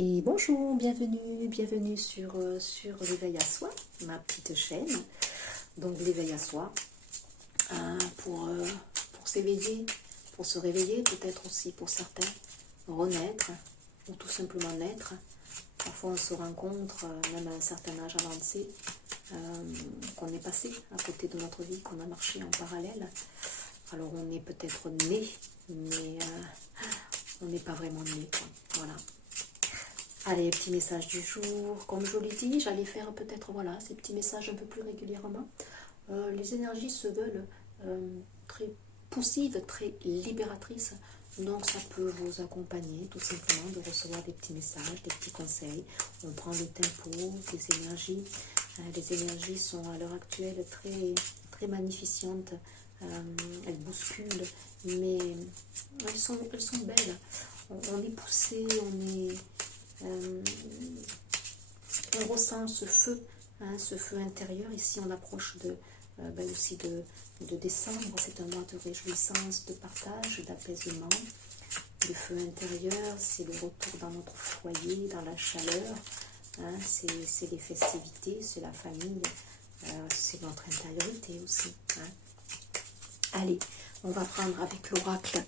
Et bonjour, bienvenue sur l'éveil à soi, ma petite chaîne. Donc l'éveil à soi, pour s'éveiller, pour se réveiller, peut-être aussi pour certains, renaître ou tout simplement naître. Parfois on se rencontre, même à un certain âge avancé, qu'on est passé à côté de notre vie, qu'on a marché en parallèle. Alors on est peut-être né, mais on n'est pas vraiment né, quoi. Voilà. Allez, petit message du jour. Comme je l'ai dit, j'allais faire peut-être voilà, ces petits messages un peu plus régulièrement. Les énergies se veulent très poussives, très libératrices. Donc ça peut vous accompagner tout simplement de recevoir des petits messages, des petits conseils. On prend le tempo des énergies. Les énergies sont à l'heure actuelle très, très magnificentes. Elles bousculent, mais elles sont belles. On est poussé, on ressent ce feu, ce feu intérieur. Ici, on approche aussi de décembre. C'est un mois de réjouissance, de partage, d'apaisement. Le feu intérieur, c'est le retour dans notre foyer, dans la chaleur. C'est les festivités, c'est la famille, c'est notre intériorité aussi. Allez, on va prendre avec l'oracle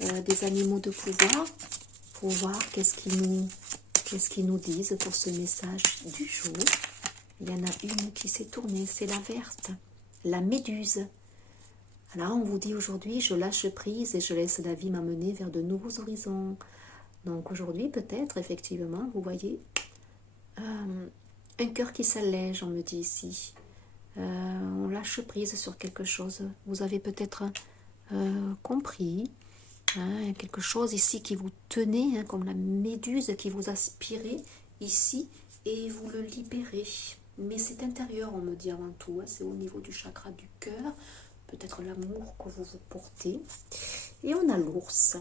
des animaux de pouvoir pour voir qu'est-ce qu'ils nous disent pour ce message du jour. Il y en a une qui s'est tournée, c'est la verte, la méduse. Alors on vous dit aujourd'hui, je lâche prise et je laisse la vie m'amener vers de nouveaux horizons. Donc aujourd'hui peut-être, effectivement, vous voyez, un cœur qui s'allège, on me dit ici. On lâche prise sur quelque chose. Vous avez peut-être compris. Quelque chose ici qui vous tenait, comme la méduse qui vous aspirait ici, et vous le libérez. Mais c'est intérieur, on me dit avant tout, c'est au niveau du chakra du cœur, peut-être l'amour que vous vous portez. Et on a l'ours.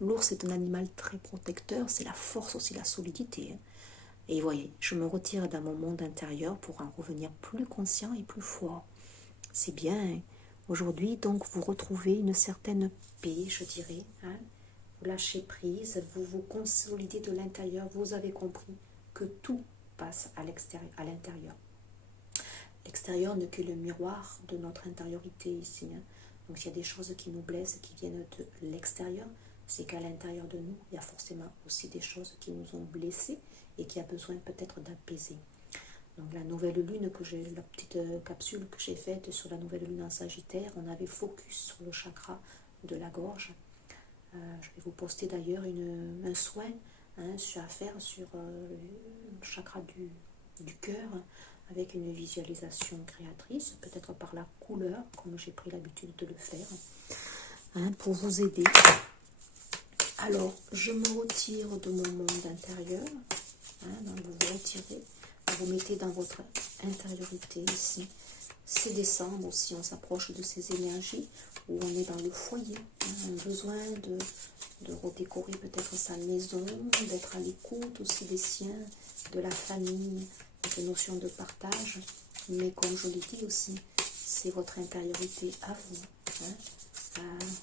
L'ours est un animal très protecteur, c'est la force aussi, la solidité. Et voyez, je me retire dans mon monde intérieur pour en revenir plus conscient et plus fort. C'est bien. Aujourd'hui, donc, vous retrouvez une certaine paix, je dirais. Vous lâchez prise, vous vous consolidez de l'intérieur. Vous avez compris que tout passe à l'intérieur. L'extérieur n'est que le miroir de notre intériorité ici. Donc, s'il y a des choses qui nous blessent, qui viennent de l'extérieur, c'est qu'à l'intérieur de nous, il y a forcément aussi des choses qui nous ont blessés et qui a besoin peut-être d'apaiser. Donc la nouvelle lune, la petite capsule que j'ai faite sur la nouvelle lune en Sagittaire, on avait focus sur le chakra de la gorge. Je vais vous poster d'ailleurs un soin à faire sur le chakra du cœur, avec une visualisation créatrice, peut-être par la couleur, comme j'ai pris l'habitude de le faire, pour vous aider. Alors, je me retire de mon monde intérieur. Donc vous vous retirez. Vous mettez dans votre intériorité ici. C'est décembre aussi, on s'approche de ces énergies où on est dans le foyer. Un besoin de redécorer peut-être sa maison, d'être à l'écoute aussi des siens, de la famille, cette notion de partage. Mais comme je l'ai dit aussi, c'est votre intériorité à vous,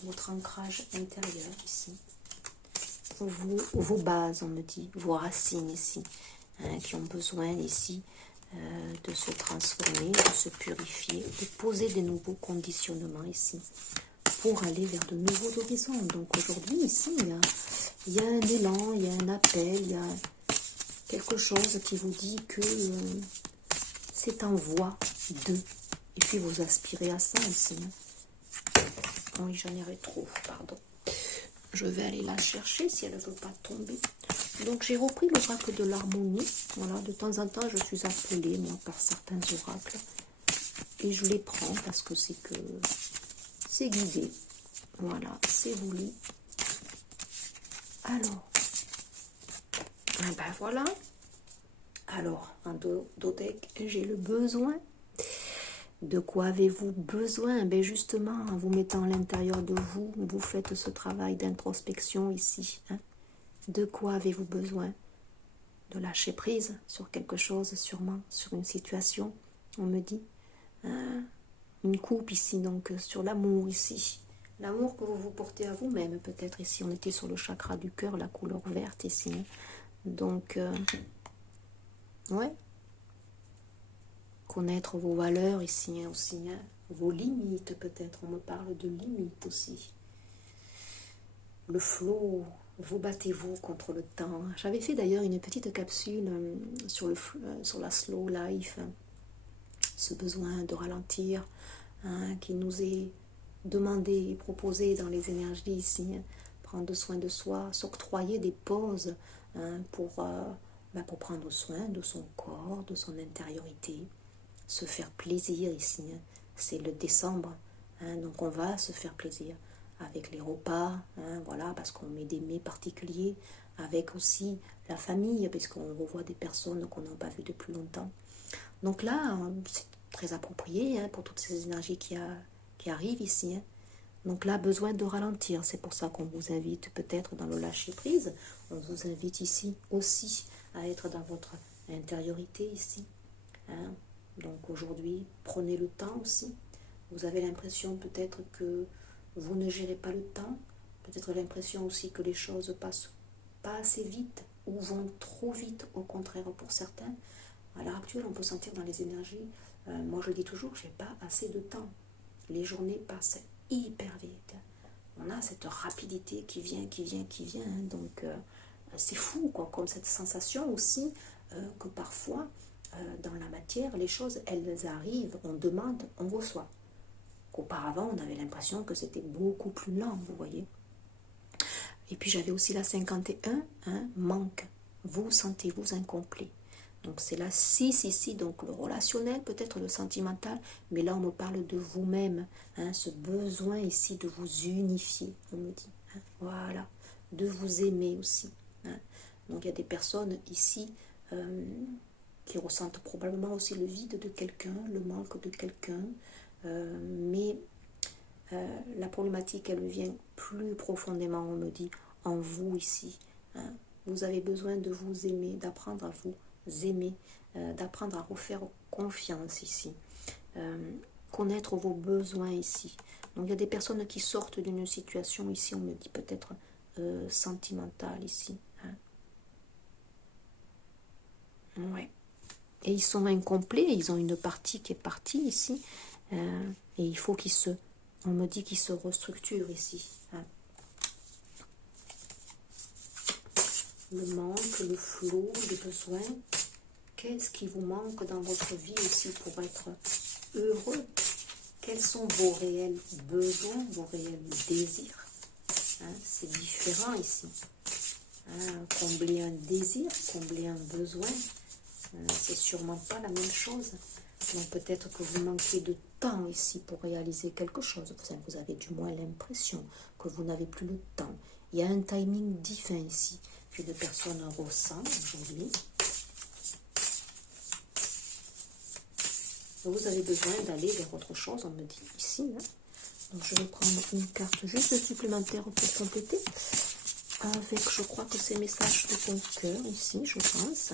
votre ancrage intérieur ici. Vos bases, on me dit, vos racines ici. Qui ont besoin ici de se transformer, de se purifier, de poser des nouveaux conditionnements ici pour aller vers de nouveaux horizons. Donc aujourd'hui ici il y a un élan, il y a un appel, il y a quelque chose qui vous dit que c'est en voie de, et puis vous aspirez à ça ici. Oui, j'en irai trop, pardon. Je vais aller la chercher si elle ne veut pas tomber. Donc j'ai repris l'oracle de l'harmonie. Voilà, de temps en temps je suis appelée moi par certains oracles. Et je les prends parce que c'est guidé. Voilà, c'est voulu. Alors, ben voilà. Alors, en Dodec, j'ai le besoin. De quoi avez-vous besoin? Ben justement, en vous mettant à l'intérieur de vous, vous faites ce travail d'introspection ici. De quoi avez-vous besoin? De lâcher prise sur quelque chose, sûrement, sur une situation, on me dit. Une coupe ici, donc sur l'amour ici. L'amour que vous vous portez à vous-même, peut-être. Ici, on était sur le chakra du cœur, la couleur verte ici. Hein. Donc, ouais. Connaître vos valeurs ici hein, aussi. Hein. Vos limites, peut-être. On me parle de limites aussi. Le flot, vous battez-vous contre le temps. J'avais fait d'ailleurs une petite capsule sur la slow life. Ce besoin de ralentir hein, qui nous est demandé et proposé dans les énergies ici. Hein. Prendre soin de soi, s'octroyer des pauses hein, pour prendre soin de son corps, de son intériorité. Se faire plaisir ici. Hein. C'est le décembre. Hein, donc on va se faire plaisir avec les repas, hein, voilà, parce qu'on met des mets particuliers, avec aussi la famille, puisqu'on revoit des personnes qu'on n'a pas vues depuis longtemps. Donc là, c'est très approprié hein, pour toutes ces énergies qui arrivent ici. Hein. Donc là, besoin de ralentir. C'est pour ça qu'on vous invite peut-être dans le lâcher-prise. On vous invite ici aussi à être dans votre intériorité ici. Hein. Donc aujourd'hui, prenez le temps aussi. Vous avez l'impression peut-être que vous ne gérez pas le temps. Peut-être l'impression aussi que les choses passent pas assez vite ou vont trop vite, au contraire pour certains. À l'heure actuelle, on peut sentir dans les énergies, moi je le dis toujours, j'ai pas assez de temps. Les journées passent hyper vite. On a cette rapidité qui vient. Donc c'est fou, quoi, comme cette sensation aussi que parfois, dans la matière, les choses, elles arrivent, on demande, on reçoit. Qu'auparavant, on avait l'impression que c'était beaucoup plus lent, vous voyez. Et puis j'avais aussi la 51, hein, manque. Vous sentez-vous incomplet. Donc c'est la 6 ici, donc le relationnel, peut-être le sentimental, mais là on me parle de vous-même, hein, ce besoin ici de vous unifier, on me dit, hein, voilà, de vous aimer aussi. Hein. Donc il y a des personnes ici qui ressentent probablement aussi le vide de quelqu'un, le manque de quelqu'un, mais la problématique elle vient plus profondément, on me dit, en vous ici. Hein. Vous avez besoin de vous aimer, d'apprendre à vous aimer, d'apprendre à refaire confiance ici, connaître vos besoins ici. Donc il y a des personnes qui sortent d'une situation ici, on me dit peut-être sentimentale ici. Hein. Ouais. Et ils sont incomplets, ils ont une partie qui est partie ici, et il faut on me dit qu'ils se restructurent ici. Hein. Le manque, le flot, les besoins. Qu'est-ce qui vous manque dans votre vie aussi pour être heureux? Quels sont vos réels besoins, vos réels désirs? Hein, c'est différent ici. Hein, combler un désir, combler un besoin, c'est sûrement pas la même chose. Donc peut-être que vous manquez de temps ici pour réaliser quelque chose. Vous avez du moins l'impression que vous n'avez plus le temps. Il y a un timing divin ici qu'une personne ressent aujourd'hui. Vous avez besoin d'aller vers autre chose, on me dit ici. Hein. Donc je vais prendre une carte juste supplémentaire pour compléter. Avec, je crois que c'est message de ton cœur ici, je pense.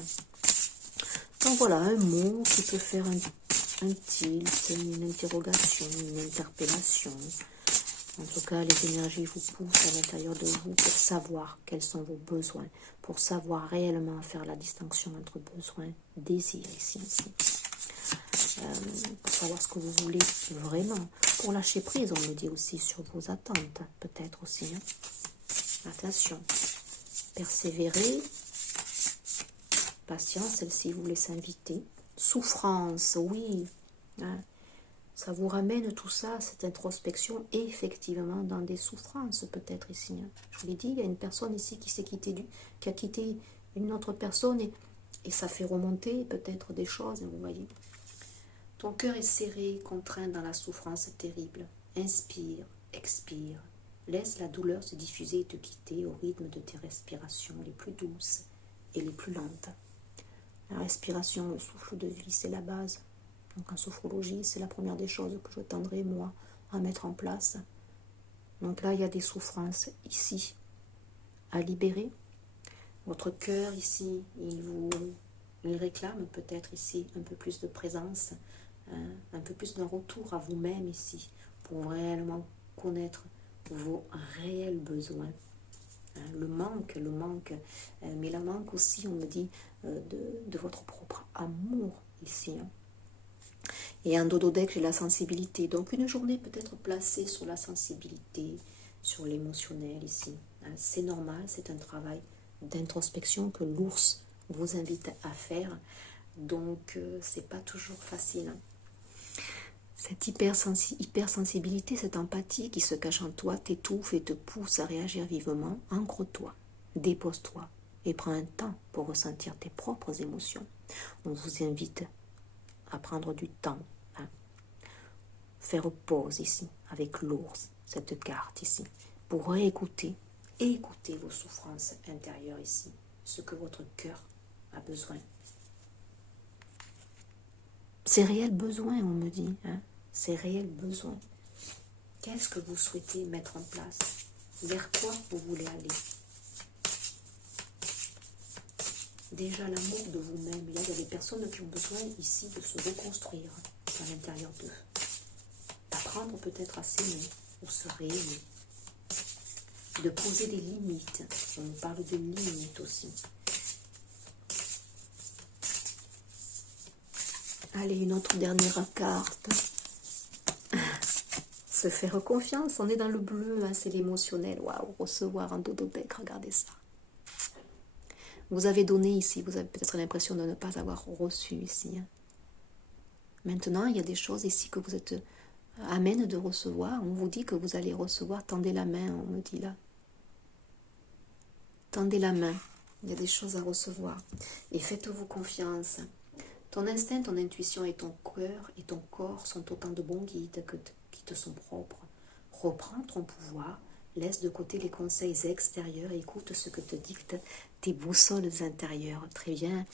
Donc voilà, un mot qui peut faire un tilt, une interrogation, une interpellation. En tout cas, les énergies vous poussent à l'intérieur de vous pour savoir quels sont vos besoins, pour savoir réellement faire la distinction entre besoin et désir ici aussi. Pour savoir ce que vous voulez vraiment. Pour lâcher prise, on me dit aussi sur vos attentes, peut-être aussi. Hein. Attention, persévérer, patience, celle-ci vous laisse inviter. Souffrance, oui, hein. Ça vous ramène tout ça, cette introspection, effectivement, dans des souffrances, peut-être ici. Hein. Je vous l'ai dit, il y a une personne ici qui a quitté une autre personne et ça fait remonter peut-être des choses, vous voyez. Ton cœur est serré, contraint dans la souffrance terrible. Inspire, expire. Laisse la douleur se diffuser et te quitter au rythme de tes respirations les plus douces et les plus lentes. La respiration, le souffle de vie, c'est la base. Donc en sophrologie, c'est la première des choses que je tendrai, moi, à mettre en place. Donc là, il y a des souffrances ici à libérer. Votre cœur ici, il réclame peut-être ici un peu plus de présence, un peu plus d'un retour à vous-même ici, pour réellement connaître vos réels besoins. Le manque, mais le manque aussi, on me dit, de votre propre amour ici. Et en dodo deck, j'ai la sensibilité. Donc une journée peut-être placée sur la sensibilité, sur l'émotionnel ici. C'est normal, c'est un travail d'introspection que l'ours vous invite à faire. Donc c'est pas toujours facile. Cette hypersensibilité, cette empathie qui se cache en toi, t'étouffe et te pousse à réagir vivement. Ancre-toi, dépose-toi et prends un temps pour ressentir tes propres émotions. On vous invite à prendre du temps, faire pause ici avec l'ours, cette carte ici, pour réécouter et écouter vos souffrances intérieures ici, ce que votre cœur a besoin. Ces réels besoins, on me dit, ces réels besoins. Qu'est-ce que vous souhaitez mettre en place? Vers quoi vous voulez aller? Déjà l'amour de vous-même. Il y a des personnes qui ont besoin ici de se reconstruire à l'intérieur d'eux. D'apprendre peut-être à s'aimer ou se réaimer. De poser des limites. On nous parle de limites aussi. Allez, une autre dernière carte. Se faire confiance, on est dans le bleu, c'est l'émotionnel. Waouh, recevoir un dodo deck, regardez ça. Vous avez donné ici, vous avez peut-être l'impression de ne pas avoir reçu ici. Maintenant, il y a des choses ici que vous êtes amène de recevoir. On vous dit que vous allez recevoir. Tendez la main, on me dit là. Tendez la main. Il y a des choses à recevoir. Et faites-vous confiance. Ton instinct, ton intuition et ton cœur et ton corps sont autant de bons guides qui te sont propres. Reprends ton pouvoir, laisse de côté les conseils extérieurs et écoute ce que te dictent tes boussoles intérieures. Très bien,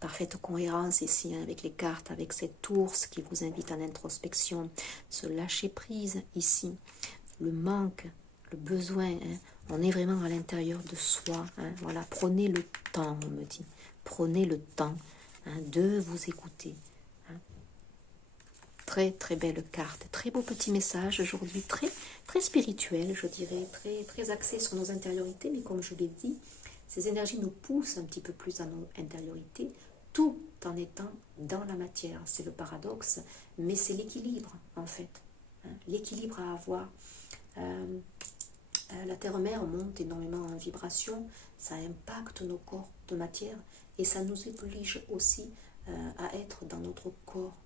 parfaite cohérence ici avec les cartes, avec cet ours qui vous invite à l'introspection, se lâcher prise ici, le manque, le besoin, on est vraiment à l'intérieur de soi. Voilà, prenez le temps, on me dit, prenez le temps de vous écouter. Très très belle carte, très beau petit message aujourd'hui, très très spirituel, je dirais, très axé sur nos intériorités, mais comme je l'ai dit, ces énergies nous poussent un petit peu plus à nos intériorités, tout en étant dans la matière. C'est le paradoxe, mais c'est l'équilibre en fait, l'équilibre à avoir. La terre-mère monte énormément en vibration, ça impacte nos corps de matière et ça nous oblige aussi à être dans notre corps.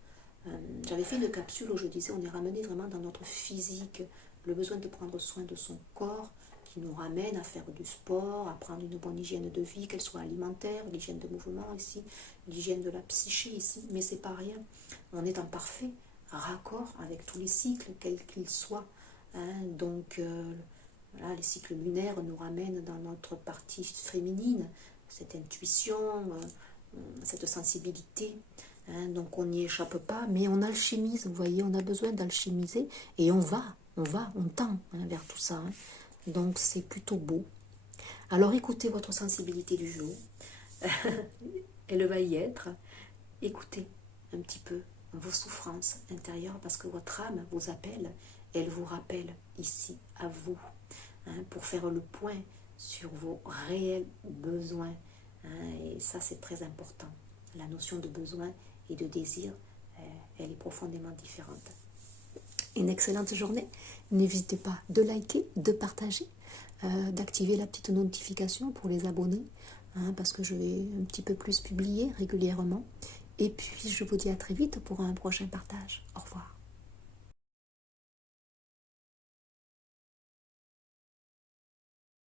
J'avais fait une capsule où je disais on est ramené vraiment dans notre physique, le besoin de prendre soin de son corps qui nous ramène à faire du sport, à prendre une bonne hygiène de vie, qu'elle soit alimentaire, l'hygiène de mouvement ici, l'hygiène de la psyché ici, mais c'est pas rien. On est en parfait raccord avec tous les cycles, quels qu'ils soient. Donc voilà, les cycles lunaires nous ramènent dans notre partie féminine, cette intuition, cette sensibilité. Donc on n'y échappe pas, mais on alchimise, vous voyez, on a besoin d'alchimiser et on tend vers tout ça. Donc c'est plutôt beau. Alors écoutez votre sensibilité du jour, elle va y être. Écoutez un petit peu vos souffrances intérieures parce que votre âme vous appelle, elle vous rappelle ici à vous pour faire le point sur vos réels besoins. Et ça c'est très important. La notion de besoin et de désir, elle est profondément différente. Une excellente journée. N'hésitez pas de liker, de partager, d'activer la petite notification pour les abonnés, parce que je vais un petit peu plus publier régulièrement. Et puis, je vous dis à très vite pour un prochain partage. Au revoir.